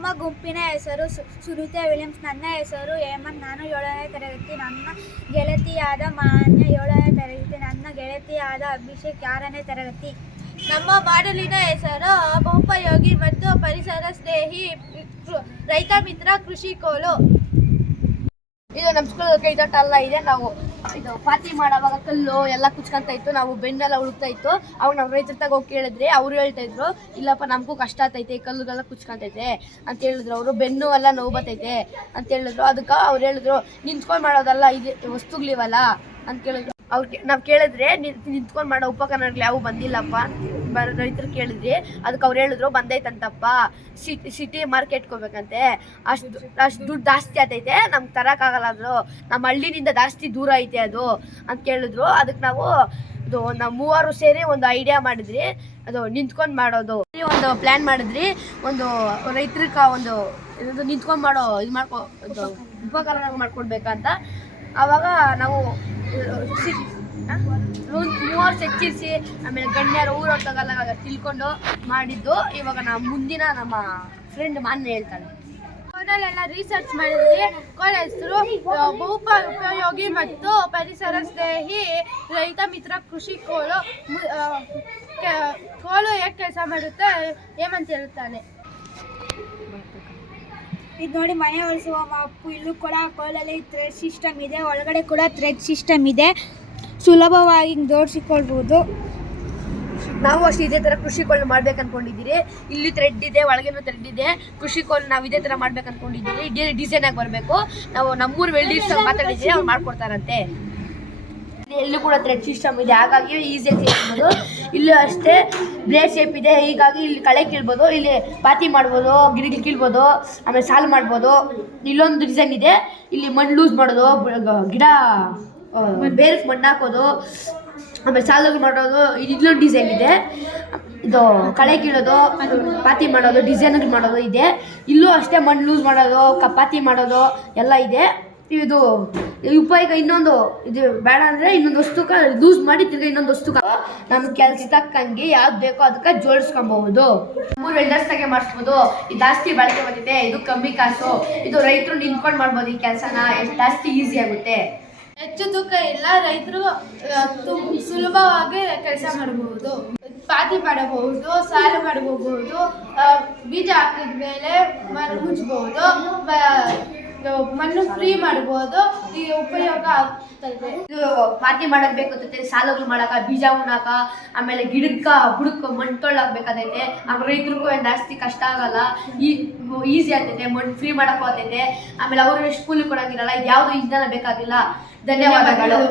ನಮ್ಮ ಗುಂಪಿನ ಹೆಸರು ಸುನಿತಾ ವಿಲಿಯಮ್ಸ್. ನನ್ನ ಹೆಸರು ಹೇಮಂತ್. ನಾನು 7ನೇ ತರಗತಿ. ನನ್ನ ಗೆಳತಿಯಾದ ಮಾನ್ಯ 7ನೇ ತರಗತಿ. ನನ್ನ ಗೆಳತಿಯಾದ ಅಭಿಷೇಕ್ 6ನೇ ತರಗತಿ. ನಮ್ಮ ಮಾಡಲಿನ ಹೆಸರು ಬಹುಪಯೋಗಿ ಮತ್ತು ಪರಿಸರ ಸ್ನೇಹಿ ರೈತ ಮಿತ್ರ ಕೃಷಿ ಕೋಲು. ಇದು ನಮ್ಮ ಸ್ಕೂಲ್ ಕೈದೋಟ ಅಲ್ಲ ಇದೆ. ನಾವು ಇದು ಪಾತಿ ಮಾಡೋವಾಗ ಕಲ್ಲು ಎಲ್ಲ ಕುಚ್ಕೊಂತ ಇತ್ತು, ನಾವು ಬೆನ್ನೆಲ್ಲ ಉಳುಕ್ತಾ ಇತ್ತು. ಅವಾಗ ನಾವು ರೈತರ ತಗ ಹೋಗಿ ಕೇಳಿದ್ರೆ ಅವ್ರು ಹೇಳ್ತಾ ಇದ್ರು, ಇಲ್ಲಪ್ಪ ನಮಗೂ ಕಷ್ಟ ಆಗ್ತೈತೆ, ಕಲ್ಲುಗೆಲ್ಲ ಕುಚ್ಕೊಂತೈತೆ ಅಂತ ಹೇಳಿದ್ರು. ಅವರು ಬೆನ್ನು ಎಲ್ಲ ನೋವು ಬರ್ತೈತೆ ಅಂತ ಹೇಳಿದ್ರು. ಅದಕ್ಕೆ ಅವ್ರು ಹೇಳಿದ್ರು, ನಿಂತ್ಕೊಂಡು ಮಾಡೋದಲ್ಲ, ಇದು ವಸ್ತುಗಳಿವಲ್ಲ ಅಂತ ಕೇಳಿದ್ರು. ಅವ್ರಿಗೆ ನಾವು ಕೇಳಿದ್ರೆ ನಿಂತ್ಕೊಂಡು ಮಾಡೋ ಉಪಕರಣಗಳು ಯಾವ ಬಂದಿಲ್ಲಪ್ಪ ರೈತರು ಕೇಳಿದ್ರಿ. ಅದಕ್ಕೆ ಅವ್ರು ಹೇಳಿದ್ರು, ಬಂದೈತಂತಪ್ಪ, ಸಿಟಿ ಮಾರ್ಕೆಟ್ಗೆ ಹೋಗ್ಬೇಕಂತೆ, ಅಷ್ಟು ದುಡ್ಡು ಜಾಸ್ತಿ ಆಗ್ತೈತೆ, ನಮ್ಗೆ ತರೋಕ್ಕಾಗಲ್ಲ ಅಂದರು. ನಮ್ಮ ಹಳ್ಳಿನಿಂದ ಜಾಸ್ತಿ ದೂರ ಐತೆ ಅದು ಅಂತ ಕೇಳಿದ್ರು. ಅದಕ್ಕೆ ನಾವು ಮೂವರು ಸೇರಿ ಒಂದು ಐಡಿಯಾ ಮಾಡಿದ್ರಿ, ಅದು ನಿಂತ್ಕೊಂಡು ಮಾಡೋದು ಒಂದು ಪ್ಲ್ಯಾನ್ ಮಾಡಿದ್ರಿ. ಒಂದು ರೈತರಿಗೆ ಒಂದು ನಿಂತ್ಕೊಂಡು ಮಾಡೋ ಇದು ಉಪಕರಣ ಮಾಡ್ಕೊಡ್ಬೇಕಂತ. ಆವಾಗ ನಾವು 3 ಹೆಚ್ಚಿರಿಸಿ ಆಮೇಲೆ ಗಣ್ಯರು ಊರೊಟ್ಟಗೆಲ್ಲ ತಿಳ್ಕೊಂಡು ಮಾಡಿದ್ದು. ಇವಾಗ ನಾವು ಮುಂದಿನ ನಮ್ಮ ಫ್ರೆಂಡ್ ಮಾನ್ಯ ಹೇಳ್ತಾಳೆ. ಕೋಲಲ್ಲೆಲ್ಲ ರಿಸರ್ಚ್ ಮಾಡಿದ್ರಿ. ಕೋಲ ಹೆಸರು ಬಹುಪಯೋಗಿ ಮತ್ತು ಪರಿಸರ ಸ್ನೇಹಿ ರೈತ ಮಿತ್ರ ಕೃಷಿ ಕೋಲು. ಕೋಲು ಹೇಗೆ ಕೆಲಸ ಮಾಡುತ್ತೆ ಹೇಮಂತ್ ಹೇಳುತ್ತಾನೆ. ಇದು ನೋಡಿ, ಮನೆ ಒರೆಸುವ ಮಾಪು. ಇಲ್ಲೂ ಕೂಡ ಕೋಲಲ್ಲಿ ಥ್ರೆಡ್ ಸಿಸ್ಟಮ್ ಇದೆ, ಒಳಗಡೆ ಕೂಡ ಥ್ರೆಡ್ ಸಿಸ್ಟಮ್ ಇದೆ, ಸುಲಭವಾಗಿ ಜೋಡಿಸಿಕೊಳ್ಬೋದು. ನಾವು ಅಷ್ಟು ಇದೇ ಥರ ಕೃಷಿ ಕೋಲು ಮಾಡ್ಬೇಕು ಅನ್ಕೊಂಡಿದ್ದೀರಿ. ಇಲ್ಲಿ ಥ್ರೆಡ್ ಇದೆ, ಒಳಗೇನೂ ಥ್ರೆಡ್ ಇದೆ. ಕೃಷಿ ಕೋಲು ನಾವು ಇದೇ ಥರ ಮಾಡ್ಬೇಕು ಅನ್ಕೊಂಡಿದ್ದೀರಿ. ಇದೇ ಡಿಸೈನಾಗಿ ಬರಬೇಕು. ನಾವು ನಮ್ಮೂರು ವೆಲ್ಡಿಂಗ್ಸ್ ಮಾತಾಡಿದ್ದೀರಿ, ಅವ್ರು ಮಾಡ್ಕೊಡ್ತಾರಂತೆ. ಎಲ್ಲೂ ಕೂಡ ಥ್ರೆಡ್ ಸಿಸ್ಟಮ್ ಇದೆ, ಹಾಗಾಗಿ ಈಸಿಯಾಗಿ ಸೇರ್ಬೋದು. ಇಲ್ಲೂ ಅಷ್ಟೇ ಬ್ಲೇಡ್ ಶೇಪ್ ಇದೆ, ಹೀಗಾಗಿ ಇಲ್ಲಿ ಕಳೆ ಕೀಳ್ಬೋದು, ಇಲ್ಲಿ ಪಾತಿ ಮಾಡ್ಬೋದು, ಗಿಡಗಳು ಕೀಳ್ಬೋದು, ಆಮೇಲೆ ಸಾಲು ಮಾಡ್ಬೋದು. ಇಲ್ಲೊಂದು ಡಿಸೈನ್ ಇದೆ, ಇಲ್ಲಿ ಮಣ್ಣು ಲೂಸ್ ಮಾಡೋದು, ಗಿಡ ಬೇರೆ ಮಣ್ಣು ಹಾಕೋದು, ಆಮೇಲೆ ಸಾಲುಗಳು ಮಾಡೋದು. ಇಲ್ಲೊಂದು ಡಿಸೈನ್ ಇದೆ, ಇದು ಕಳೆ ಕೀಳೋದು, ಪಾತಿ ಮಾಡೋದು, ಡಿಸೈನ್ಗಳು ಮಾಡೋದು ಇದೆ. ಇಲ್ಲೂ ಅಷ್ಟೇ ಮಣ್ಣು ಲೂಸ್ ಮಾಡೋದು, ಪಾತಿ ಮಾಡೋದು ಎಲ್ಲ ಇದೆ. ಇದು ಉಪಯೋಗ ಇನ್ನೊಂದು ಇದು ಬೇಡ ಅಂದರೆ ಇನ್ನೊಂದು ವಸ್ತುಕ ಲೂಸ್ ಮಾಡಿ ತಿರ್ಗಿ ಇನ್ನೊಂದು ವಸ್ತುಕ ನಮ್ಮ ಕೆಲಸ ತಕ್ಕಂಗೆ ಯಾವ್ದು ಬೇಕೋ ಅದಕ್ಕೆ ಜೋಡಿಸ್ಕೊಬಹುದು. 3 ವೆಲ್ಡರ್ಸ್ದಾಗೆ ಮಾಡಿಸ್ಬೋದು. ಇದು ಜಾಸ್ತಿ ಬಳಕೆ ಬಂದಿದೆ, ಇದು ಕಮ್ಮಿ ಕಾಸು. ಇದು ರೈತರು ನಿಂತ್ಕೊಂಡು ಮಾಡ್ಬೋದು ಈ ಕೆಲಸನ, ಎಷ್ಟು ಜಾಸ್ತಿ ಈಸಿ ಆಗುತ್ತೆ. ಹೆಚ್ಚು ತೂಕ ಇಲ್ಲ, ರೈತರು ಸುಲಭವಾಗಿ ಕೆಲಸ ಮಾಡಬಹುದು. ಪಾತಿ ಮಾಡಬಹುದು, ಸಾಲು ಮಾಡಬಹುದು, ಬೀಜ ಹಾಕಿದ ಮೇಲೆ ಮುಚ್ಚಬಹುದು, ಮಣ್ಣು ಫ್ರೀ ಮಾಡಬಹುದು. ಈ ಉಪಯೋಗ ಆಗ್ತದೆ. ಇದು ಪಾತಿ ಮಾಡಕ್ ಬೇಕಾಗ್ತೈತೆ, ಸಾಲುಗಳು ಮಾಡಕ, ಬೀಜ ಉಣಾಕ, ಆಮೇಲೆ ಗಿಡಕ್ಕ ಬುಡಕ್ಕೆ ಮಣ್ಣು ತೊಳ್ಳಾಕ್ಬೇಕಾಗೈತೆ. ಆಮೇಲೆ ರೈತರಿಗೂ ಏನು ಜಾಸ್ತಿ ಕಷ್ಟ ಆಗಲ್ಲ, ಈಸಿ ಆಗ್ತೈತೆ, ಮಣ್ಣು ಫ್ರೀ ಮಾಡಕ್ ಹೋಗ್ತೈತೆ. ಆಮೇಲೆ ಅವ್ರಿಗೆ ಸ್ಕೂಲಿಗೆ ಕೊಡಂಗಿರಲ್ಲ, ಇದು ಯಾವುದು ಇಂಧನ ಬೇಕಾಗಿಲ್ಲ. ಧನ್ಯವಾದಗಳು.